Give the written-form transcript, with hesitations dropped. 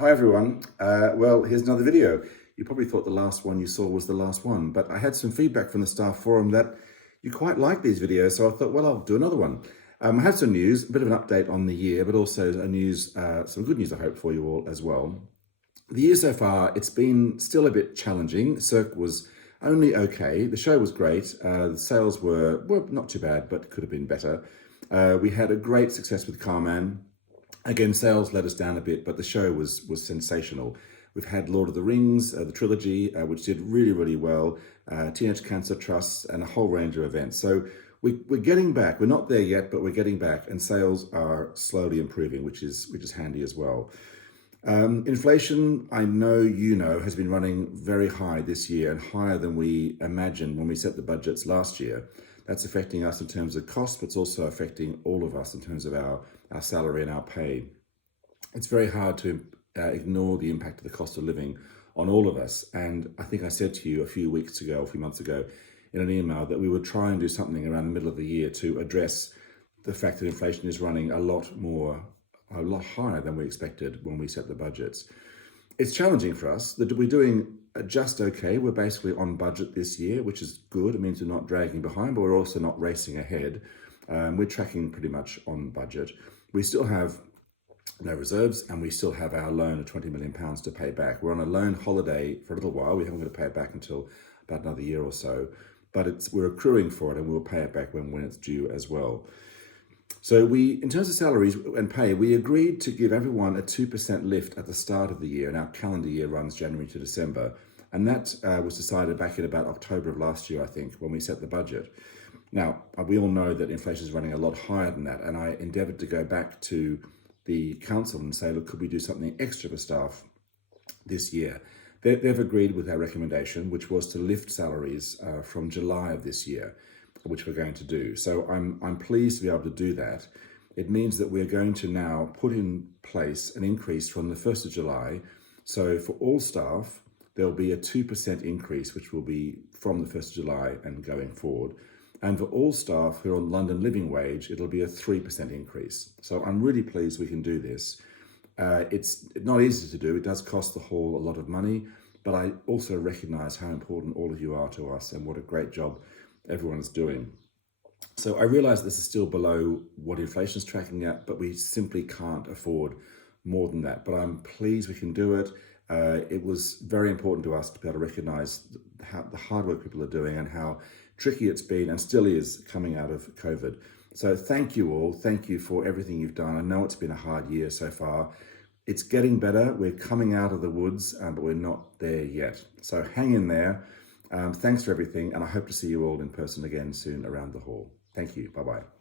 Hi everyone. Well, here's another video. You probably thought the last one you saw was the last one, but I had some feedback from the staff forum that you quite like these videos, so I thought, well, I'll do another one. I have some news, a bit of an update on the year, but also some good news I hope for you all as well. The year so far, it's been still a bit challenging. Cirque was only okay. The show was great. The sales were not too bad, but could have been better. We had a great success with Carman. Again, sales let us down a bit, but the show was sensational. We've had Lord of the Rings, the trilogy, which did really, really well, Teenage Cancer Trusts, and a whole range of events. So we're getting back. We're not there yet, but we're getting back, and sales are slowly improving, which is handy as well. Inflation, I know you know, has been running very high this year and higher than we imagined when we set the budgets last year. That's affecting us in terms of cost, but it's also affecting all of us in terms of our salary and our pay. It's very hard to ignore the impact of the cost of living on all of us. And I think I said to you a few months ago in an email that we would try and do something around the middle of the year to address the fact that inflation is running a lot higher than we expected when we set the budgets. It's challenging for us. That we're doing just okay. We're basically on budget this year, which is good. It means we're not dragging behind, but we're also not racing ahead. We're tracking pretty much on budget. We still have no reserves, and we still have our loan of £20 million to pay back. We're on a loan holiday for a little while. We haven't got to pay it back until about another year or so, but we're accruing for it, and we'll pay it back when it's due as well. So in terms of salaries and pay, we agreed to give everyone a 2% lift at the start of the year, and our calendar year runs January to December. And that was decided back in about October of last year, I think, when we set the budget. Now, we all know that inflation is running a lot higher than that, and I endeavoured to go back to the council and say, look, could we do something extra for staff this year? They've agreed with our recommendation, which was to lift salaries from July of this year, which we're going to do. So I'm pleased to be able to do that. It means that we're going to now put in place an increase from the 1st of July. So for all staff, there'll be a 2% increase, which will be from the 1st of July and going forward. And for all staff who are on London Living Wage, it'll be a 3% increase. So I'm really pleased we can do this. It's not easy to do. It does cost the hall a lot of money, but I also recognise how important all of you are to us and what a great job everyone is doing. So I realise this is still below what inflation is tracking at, but we simply can't afford more than that. But I'm pleased we can do it. It was very important to us to be able to recognise the hard work people are doing and how tricky it's been and still is coming out of COVID. So thank you all. Thank you for everything you've done. I know it's been a hard year so far. It's getting better. We're coming out of the woods, but we're not there yet. So hang in there. Thanks for everything, and I hope to see you all in person again soon around the hall. Thank you. Bye-bye.